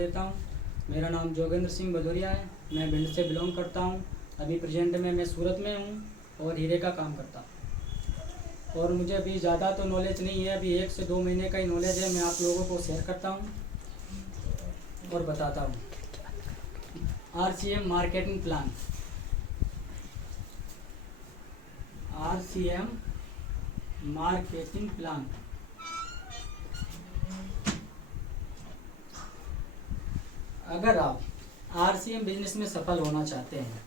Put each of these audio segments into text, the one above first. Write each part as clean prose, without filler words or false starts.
देता हूँ। मेरा नाम जोगेंद्र सिंह भदौरिया है। मैं भिंड से बिलोंग करता हूँ। अभी प्रेजेंट में मैं सूरत में हूँ और हीरे का काम करता हूँ। और मुझे अभी ज़्यादा तो नॉलेज नहीं है, अभी 1 से 2 महीने का ही नॉलेज है। मैं आप लोगों को शेयर करता हूँ और बताता हूँ। RCM marketing plan, RCM marketing plan. अगर आप RCM बिजनेस में सफल होना चाहते हैं,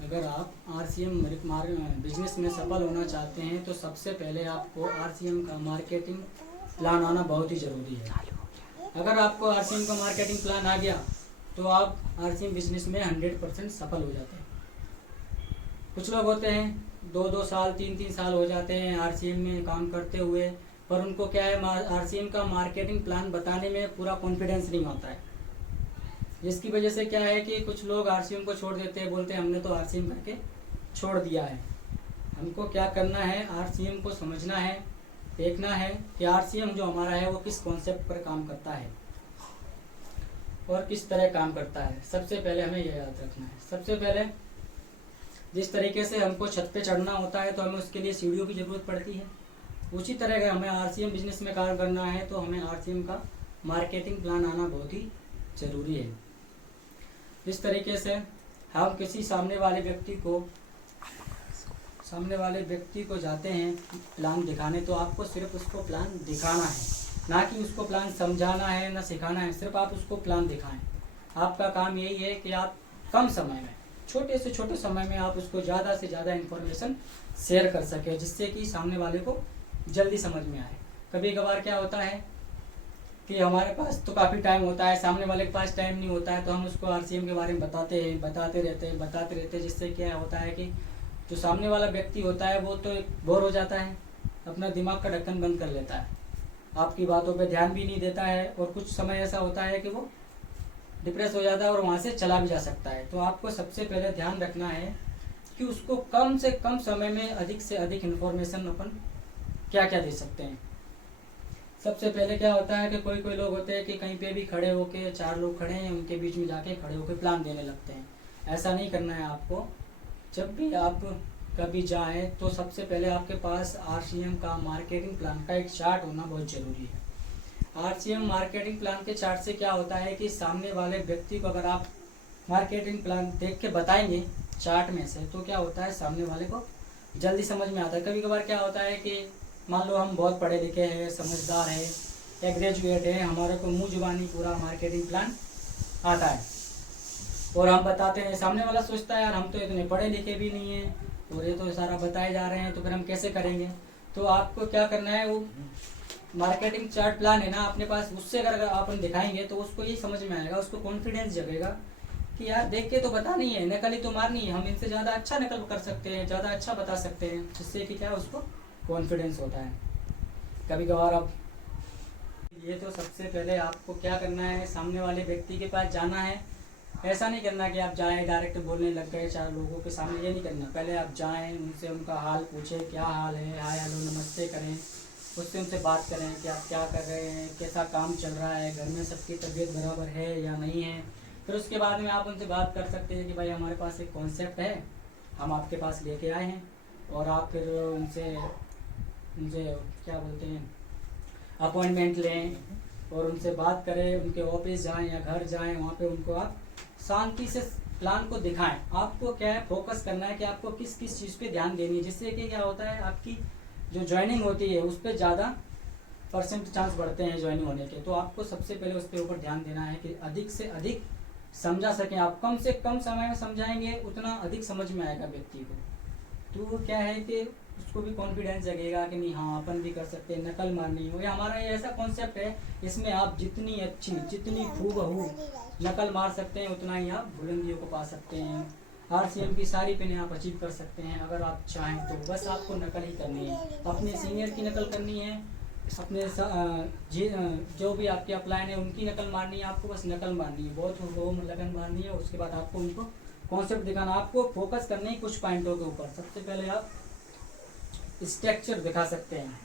अगर आप RCM बिजनेस में सफल होना चाहते हैं तो सबसे पहले आपको RCM का मार्केटिंग प्लान आना बहुत ही ज़रूरी है। अगर आपको RCM का मार्केटिंग प्लान आ गया तो आप RCM बिजनेस में 100% सफल हो जाते हैं। कुछ लोग होते हैं 2-2 साल 3-3 साल हो जाते हैं RCM में काम करते हुए, पर उनको क्या है, RCM का मार्केटिंग प्लान बताने में पूरा कॉन्फिडेंस नहीं होता है। जिसकी वजह से क्या है कि कुछ लोग RCM को छोड़ देते हैं, बोलते हैं हमने तो RCM करके छोड़ दिया है। हमको क्या करना है, RCM को समझना है, देखना है कि RCM जो हमारा है वो किस कॉन्सेप्ट पर काम करता है और किस तरह काम करता है। सबसे पहले हमें यह याद रखना है। सबसे पहले जिस तरीके से हमको छत पे चढ़ना होता है तो हमें उसके लिए सीढ़ियों की ज़रूरत पड़ती है, उसी तरह अगर हमें RCM बिजनेस में काम करना है तो हमें RCM का मार्केटिंग प्लान आना बहुत ही ज़रूरी है। इस तरीके से हम किसी सामने वाले व्यक्ति को जाते हैं प्लान दिखाने, तो आपको सिर्फ उसको प्लान दिखाना है, ना कि उसको प्लान समझाना है, ना सिखाना है। सिर्फ आप उसको प्लान दिखाएं। आपका काम यही है कि आप कम समय में, छोटे से छोटे समय में आप उसको ज़्यादा से ज़्यादा इन्फॉर्मेशन शेयर कर सकें, जिससे कि सामने वाले को जल्दी समझ में आए। कभी कभार क्या होता है कि हमारे पास तो काफ़ी टाइम होता है, सामने वाले के पास टाइम नहीं होता है, तो हम उसको RCM के बारे में बताते रहते हैं, जिससे क्या होता है कि जो सामने वाला व्यक्ति होता है वो तो बोर हो जाता है, अपना दिमाग का ढक्कन बंद कर लेता है, आपकी बातों पे ध्यान भी नहीं देता है, और कुछ समय ऐसा होता है कि वो डिप्रेस हो जाता है और वहाँ से चला भी जा सकता है। तो आपको सबसे पहले ध्यान रखना है कि उसको कम से कम समय में अधिक से अधिक इन्फॉर्मेशन अपन क्या क्या दे सकते हैं। सबसे पहले क्या होता है कि कोई लोग होते हैं कि कहीं पे भी खड़े होके, 4 लोग खड़े हैं उनके बीच में जाके खड़े होके प्लान देने लगते हैं। ऐसा नहीं करना है आपको। जब भी आप कभी जाएं तो सबसे पहले आपके पास RCM का मार्केटिंग प्लान का एक चार्ट होना बहुत ज़रूरी है। RCM मार्केटिंग प्लान के चार्ट से क्या होता है कि सामने वाले व्यक्ति को अगर आप मार्केटिंग प्लान देख के बताएंगे चार्ट में से, तो क्या होता है, सामने वाले को जल्दी समझ में आता है। कभी कभार क्या होता है कि मान लो हम बहुत पढ़े लिखे हैं, समझदार हैं या ग्रेजुएट हैं, हमारे को मुँह जुबानी पूरा मार्केटिंग प्लान आता है और हम बताते हैं। सामने वाला सोचता है यार हम तो इतने पढ़े लिखे भी नहीं हैं और ये तो सारा बताए जा रहे हैं, तो फिर हम कैसे करेंगे। तो आपको क्या करना है, वो मार्केटिंग चार्ट प्लान है ना अपने पास, उससे अगर अपन दिखाएंगे तो उसको ये समझ में आएगा, उसको कॉन्फिडेंस जगेगा कि यार देख के तो पता नहीं है, नकल ही तो मारनी है, हम इनसे ज़्यादा अच्छा नकल कर सकते हैं, ज़्यादा अच्छा बता सकते हैं, जिससे कि क्या उसको कॉन्फिडेंस होता है। कभी कभार अब ये तो सबसे पहले आपको क्या करना है, सामने वाले व्यक्ति के पास जाना है। ऐसा नहीं करना कि आप जाएं डायरेक्ट बोलने लग गए 4 लोगों के सामने, ये नहीं करना। पहले आप जाएं, उनसे उनका हाल पूछें, क्या हाल है, हाय हेलो नमस्ते करें, उससे उनसे बात करें कि आप क्या कर रहे हैं, कैसा काम चल रहा है, घर में सबकी तबीयत बराबर है या नहीं है। फिर उसके बाद में आप उनसे बात कर सकते हैं कि भाई हमारे पास एक कॉन्सेप्ट है, हम आपके पास लेके आए हैं, और आप फिर उनसे क्या बोलते हैं, अपॉइंटमेंट लें और उनसे बात करें, उनके ऑफिस जाएं या घर जाएं, वहाँ पे उनको आप शांति से प्लान को दिखाएं। आपको क्या है, फोकस करना है कि आपको किस किस चीज़ पे ध्यान देनी है, जिससे कि क्या होता है, आपकी जो ज्वाइनिंग होती है उस पर ज़्यादा % चांस बढ़ते हैं ज्वाइनिंग होने के। तो आपको सबसे पहले उस पर ऊपर ध्यान देना है कि अधिक से अधिक समझा सकें आप। कम से कम समय में समझाएंगे उतना अधिक समझ में आएगा व्यक्ति को। तो क्या है कि उसको भी कॉन्फिडेंस जगेगा कि नहीं हाँ अपन भी कर सकते हैं, नकल मारनी हो। या हमारा ये ऐसा कॉन्सेप्ट है, इसमें आप जितनी अच्छी, जितनी हूबहू नकल मार सकते हैं, उतना ही आप बुलंदियों को पा सकते हैं। RCM की सारी पिने आप अचीव कर सकते हैं अगर आप चाहें तो। बस आपको नकल ही करनी है, अपने सीनियर की नकल करनी है, अपने जो भी आपके अपलाइन है उनकी नकल मारनी है। आपको बस नकल मारनी है, बहुत हूबहू लगन मारनी है। उसके बाद आपको उनको कॉन्सेप्ट दिखाना, आपको फोकस करने ही कुछ पॉइंटों के ऊपर। सबसे पहले आप स्ट्रक्चर दिखा सकते हैं,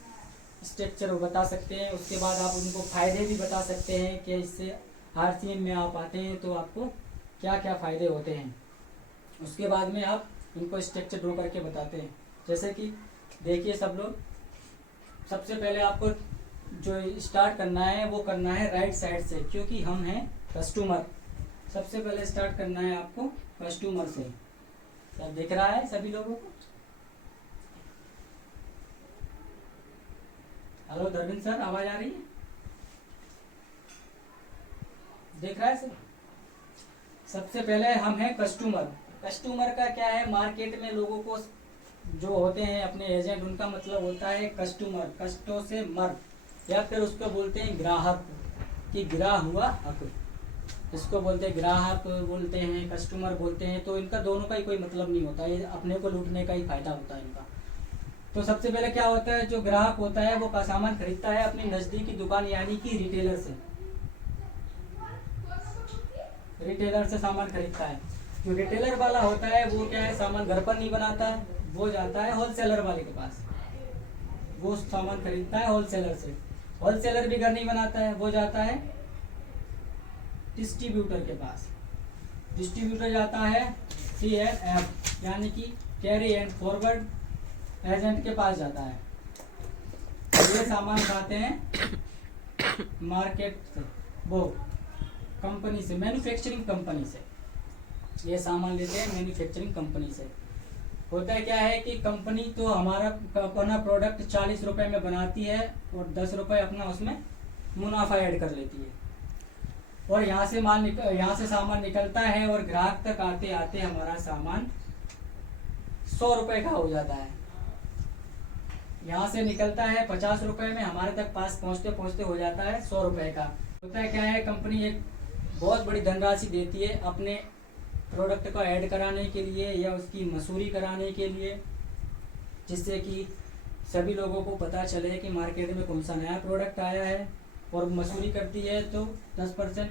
स्ट्रक्चर बता सकते हैं। उसके बाद आप उनको फ़ायदे भी बता सकते हैं कि इससे RCM में आप आते हैं तो आपको क्या क्या फ़ायदे होते हैं, उसके बाद में आप उनको स्ट्रक्चर ड्रॉ करके बताते हैं। जैसे कि देखिए सब लोग, सबसे पहले आपको जो स्टार्ट करना है वो करना है राइट साइड से, क्योंकि हम हैं कस्टमर। सबसे पहले स्टार्ट करना है आपको कस्टमर से। सब दिख रहा है सभी लोगों को? हेलो धर्मेंद्र सर, आवाज आ रही है? देख रहा है सर? सबसे पहले हम हैं कस्टमर। कस्टमर का क्या है, मार्केट में लोगों को जो होते हैं अपने एजेंट, उनका मतलब होता है कस्टमर, कष्टों से मर, या फिर उसको बोलते हैं ग्राहक, कि गिरा हुआ हक, इसको बोलते हैं ग्राहक बोलते हैं, कस्टमर बोलते हैं। तो इनका दोनों का ही कोई मतलब नहीं होता, ये अपने को लूटने का ही फायदा होता है इनका। तो सबसे पहले क्या होता है, जो ग्राहक होता है वो का सामान खरीदता है अपनी नजदीकी दुकान यानी कि रिटेलर से, रिटेलर से सामान खरीदता है। जो रिटेलर वाला होता है वो क्या है, सामान घर पर नहीं बनाता, वो जाता है होलसेलर वाले के पास, वो सामान खरीदता है होलसेलर से। होलसेलर भी घर नहीं बनाता है, वो जाता है डिस्ट्रीब्यूटर के पास, डिस्ट्रीब्यूटर जाता है CFF यानी कि कैरी एंड फॉरवर्ड एजेंट के पास जाता है। ये सामान खाते हैं मार्केट से, वो कंपनी से, मैन्युफैक्चरिंग कंपनी से ये सामान लेते हैं, मैन्युफैक्चरिंग कंपनी से। होता है क्या है कि कंपनी तो हमारा अपना प्रोडक्ट 40 रुपए में बनाती है और 10 रुपए अपना उसमें मुनाफा ऐड कर लेती है, और यहाँ से सामान निकलता है और ग्राहक तक आते आते हमारा सामान 100 रुपए का हो जाता है। यहाँ से निकलता है 50 रुपए में, हमारे तक पास पहुँचते पहुँचते हो जाता है 100 रुपए का। होता है क्या है, कंपनी एक बहुत बड़ी धनराशि देती है अपने प्रोडक्ट को ऐड कराने के लिए या उसकी मसूरी कराने के लिए, जिससे कि सभी लोगों को पता चले कि मार्केट में कौन सा नया प्रोडक्ट आया है। और मसूरी करती है तो 10%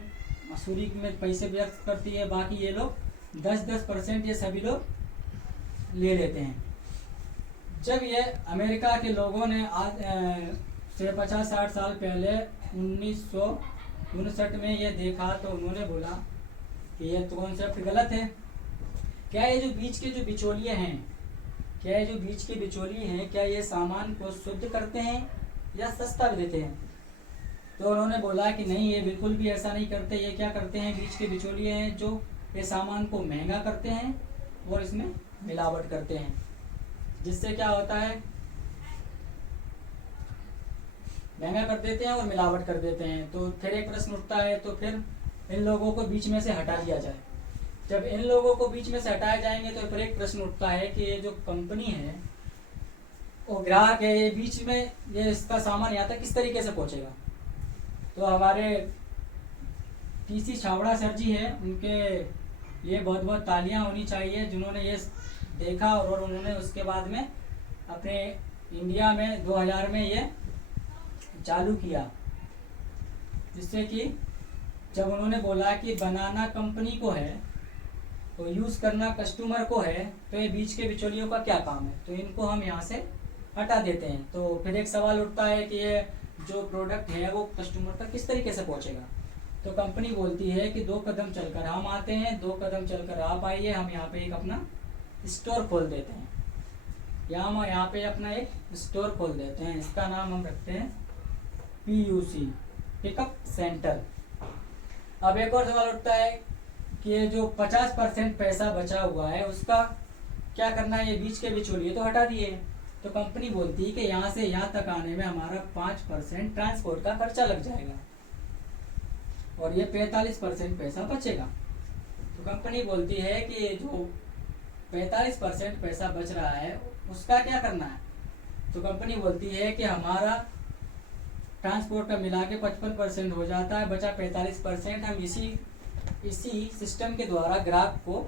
मसूरी में पैसे व्यक्त करती है, बाकी ये लोग 10% ये सभी लोग ले लेते हैं। जब ये अमेरिका के लोगों ने आज से 50-60 साल पहले 1959 में ये देखा, तो उन्होंने बोला कि ये तो कॉन्सेप्ट गलत है। क्या ये जो बीच के जो बिचौलिए हैं, क्या ये जो बीच के बिचौलिए हैं, क्या ये सामान को शुद्ध करते हैं या सस्ता भी देते हैं? तो उन्होंने बोला कि नहीं, ये बिल्कुल भी ऐसा नहीं करते। ये क्या करते हैं, बीच के बिचौलिए हैं जो ये सामान को महंगा करते हैं और इसमें मिलावट करते हैं, जिससे क्या होता है, महंगा कर देते हैं और मिलावट कर देते हैं। तो फिर एक प्रश्न उठता है, तो फिर इन लोगों को बीच में से हटा दिया जाए। जब इन लोगों को बीच में से हटाए जाएंगे तो फिर एक प्रश्न उठता है कि ये जो कंपनी है, वो ग्राहक है, ये बीच में ये इसका सामान यहाँ तक किस तरीके से पहुँचेगा? तो हमारे TC छावड़ा सर जी हैं, उनके लिए बहुत बहुत तालियां होनी चाहिए, जिन्होंने ये देखा और उन्होंने उसके बाद में अपने इंडिया में 2000 में ये चालू किया, जिससे कि जब उन्होंने बोला कि बनाना कंपनी को है तो यूज़ करना कस्टमर को है, तो ये बीच के बिचौलियों का क्या काम है, तो इनको हम यहाँ से हटा देते हैं। तो फिर एक सवाल उठता है कि ये जो प्रोडक्ट है वो कस्टमर तक किस तरीके से पहुँचेगा? तो कंपनी बोलती है कि 2 कदम चलकर हम आते हैं, 2 कदम चलकर आप आइए, हम यहाँ पे एक अपना स्टोर खोल देते हैं, या हम यहाँ पे अपना एक स्टोर खोल देते हैं। इसका नाम हम रखते हैं PUC, पिकअप सेंटर। अब एक और सवाल उठता है कि ये जो 50% पैसा बचा हुआ है उसका क्या करना है? ये बीच के बिचौलिए तो हटा दिए। तो कंपनी बोलती है कि यहाँ से यहाँ तक आने में हमारा 5% ट्रांसपोर्ट का खर्चा लग जाएगा और ये 45% पैसा बचेगा। तो कंपनी बोलती है कि जो 45% पैसा बच रहा है उसका क्या करना है? तो कंपनी बोलती है कि हमारा ट्रांसपोर्ट का मिला के 55% हो जाता है, बचा 45% हम इसी सिस्टम के द्वारा ग्राहक को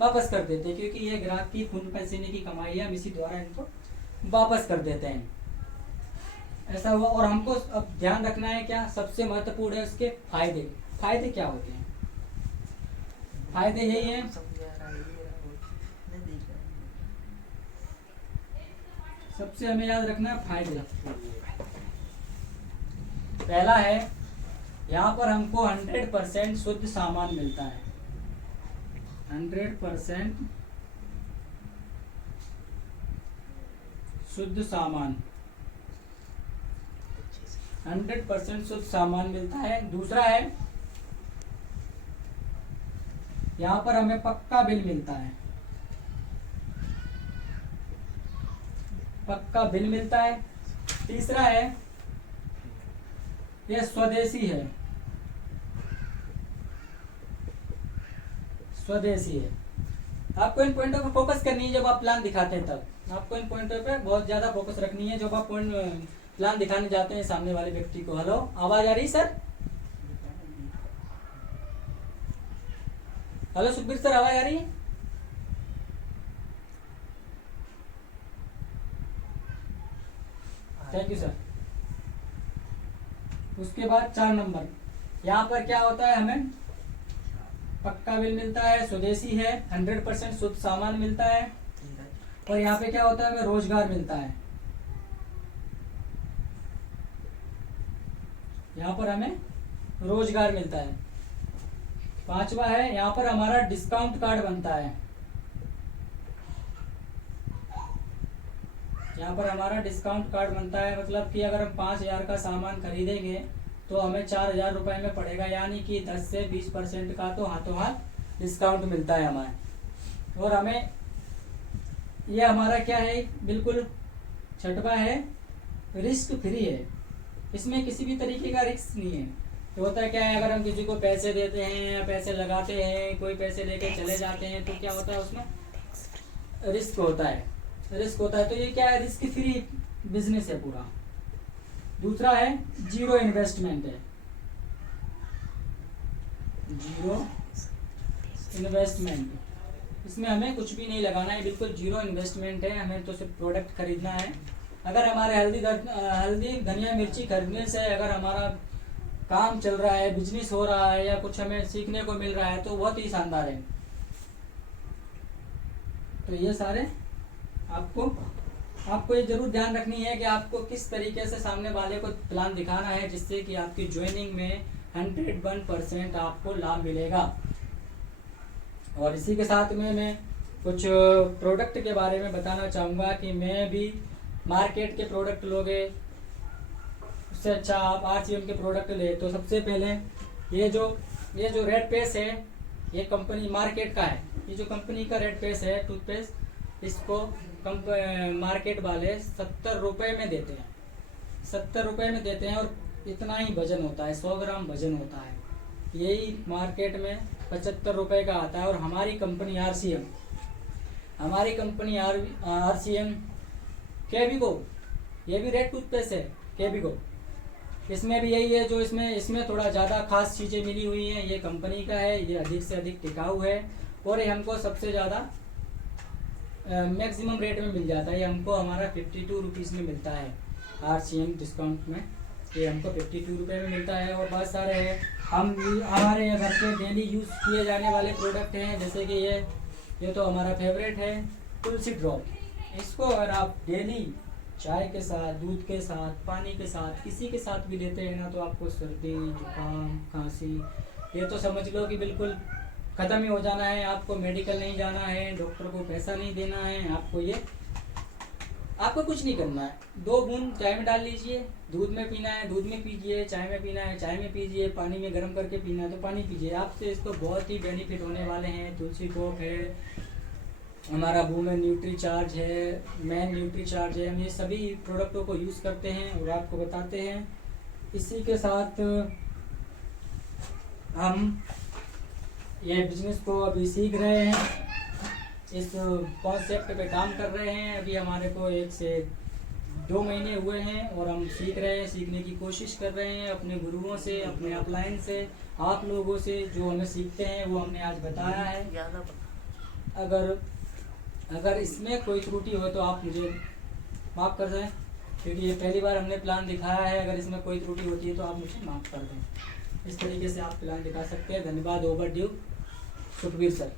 वापस कर देते हैं, क्योंकि ये ग्राहक की खून पसीने की कमाई है, हम इसी द्वारा इनको वापस कर देते हैं। ऐसा हुआ। और हमको अब ध्यान रखना है क्या, सबसे महत्वपूर्ण है उसके फायदे। फायदे क्या होते हैं? फायदे यही है, सबसे हमें याद रखना है फायदे। पहला है यहाँ पर हमको 100% शुद्ध सामान मिलता है, 100% शुद्ध सामान, 100% शुद्ध सामान मिलता है। दूसरा है यहाँ पर हमें पक्का बिल मिलता है, पक्का बिल मिलता है। तीसरा है ये स्वदेशी है, स्वदेशी है। आपको इन पॉइंटों पर फोकस करनी है जब आप प्लान दिखाते हैं, तब आपको इन पॉइंटों पे बहुत ज्यादा फोकस रखनी है जब आप प्लान दिखाने जाते हैं सामने वाले व्यक्ति को। हेलो, आवाज आ रही सर? हेलो सुखबीर सर, आवाज आ रही है? Thank you sir. उसके बाद 4 नंबर, यहाँ पर क्या होता है, हमें पक्का बिल मिलता है, स्वदेशी है, 100% शुद्ध सामान मिलता है, और यहाँ पे क्या होता है, हमें रोजगार मिलता है। यहाँ पर हमें रोजगार मिलता है। 5वां है, यहाँ पर हमारा डिस्काउंट कार्ड बनता है, यहाँ पर हमारा डिस्काउंट कार्ड बनता है। मतलब कि अगर हम 5,000 का सामान खरीदेंगे तो हमें 4,000 रुपए में पड़ेगा, यानी कि 10 से 20% का तो हाथों हाथ डिस्काउंट मिलता है हमारे। और हमें यह हमारा क्या है, बिल्कुल 6वां है, रिस्क फ्री है, इसमें किसी भी तरीके का रिस्क नहीं है। तो होता है क्या है, अगर हम किसी को पैसे देते हैं या पैसे लगाते हैं, कोई पैसे लेके चले जाते हैं, तो क्या होता है, उसमें रिस्क होता है, रिस्क होता है। तो ये क्या है, रिस्क फ्री बिजनेस है पूरा। दूसरा है जीरो इन्वेस्टमेंट है, जीरो इन्वेस्टमेंट, इसमें हमें कुछ भी नहीं लगाना है, बिल्कुल जीरो इन्वेस्टमेंट है, हमें तो सिर्फ प्रोडक्ट खरीदना है। अगर हमारे हल्दी धनिया मिर्ची खरीदने से अगर हमारा काम चल रहा है, बिजनेस हो रहा है, या कुछ हमें सीखने को मिल रहा है, तो बहुत ही शानदार है। तो ये सारे आपको ये जरूर ध्यान रखनी है कि आपको किस तरीके से सामने वाले को प्लान दिखाना है, जिससे कि आपकी ज्वाइनिंग में 101% आपको लाभ मिलेगा। और इसी के साथ में मैं कुछ प्रोडक्ट के बारे में बताना चाहूँगा कि मैं भी मार्केट के प्रोडक्ट लोगे उससे अच्छा आप RCM के प्रोडक्ट ले। तो सबसे पहले ये जो रेड पेस्ट है, ये कंपनी मार्केट का है, ये जो कंपनी का रेड पेस्ट है टूथपेस्ट, इसको मार्केट वाले 70 रुपए में देते हैं, 70 रुपए में देते हैं, और इतना ही वजन होता है, 100 ग्राम वजन होता है। यही मार्केट में 75 रुपए का आता है। और हमारी कंपनी RCM, हमारी कंपनी RCM केबिको, ये भी रेड टूथपेस्ट है केबिको, इसमें भी यही है। जो इसमें थोड़ा ज़्यादा खास चीज़ें मिली हुई हैं, ये कंपनी का है, ये अधिक से अधिक टिकाऊ है, और ये हमको सबसे ज़्यादा मैक्सिमम रेट में मिल जाता है। ये हमको हमारा 52 रुपीज़ में मिलता है RCM डिस्काउंट में, ये हमको 52 रुपये में मिलता है। और बहुत सारे हैं, हमारे घर पे डेली यूज़ किए जाने वाले प्रोडक्ट हैं, जैसे कि ये तो हमारा फेवरेट है तुलसी ड्रॉप। इसको अगर आप डेली चाय के साथ, दूध के साथ, पानी के साथ, किसी के साथ भी लेते हैं ना, तो आपको सर्दी, जुकाम, खांसी, ये तो समझ लो कि बिल्कुल ख़त्म ही हो जाना है। आपको मेडिकल नहीं जाना है, डॉक्टर को पैसा नहीं देना है, आपको कुछ नहीं करना है। 2 बूंद चाय में डाल लीजिए, दूध में पीना है दूध में पीजिए, चाय में पीना है चाय में पीजिए, पानी में गर्म करके पीना है तो पानी पीजिए। आपसे इसको बहुत ही बेनिफिट होने वाले हैं। तुलसी टॉप है, हमारा वुमेन न्यूट्री चार्ज है, मैन न्यूट्री चार्ज है, हम ये सभी प्रोडक्टों को यूज़ करते हैं और आपको बताते हैं। इसी के साथ हम ये बिजनेस को अभी सीख रहे हैं, इस कॉन्सेप्ट पे काम कर रहे हैं। अभी हमारे को 1 से 2 महीने हुए हैं और हम सीख रहे हैं, सीखने की कोशिश कर रहे हैं अपने गुरुओं से, अपने अपलाइन से, आप लोगों से जो हमें सीखते हैं वो हमने आज बताया है। अगर इसमें कोई त्रुटि हो तो आप मुझे माफ़ कर दें, क्योंकि ये पहली बार हमने प्लान दिखाया है। अगर इसमें कोई त्रुटि होती है तो आप मुझे माफ़ कर दें। इस तरीके से आप प्लान दिखा सकते हैं। धन्यवाद। Over due Sukhbir sir.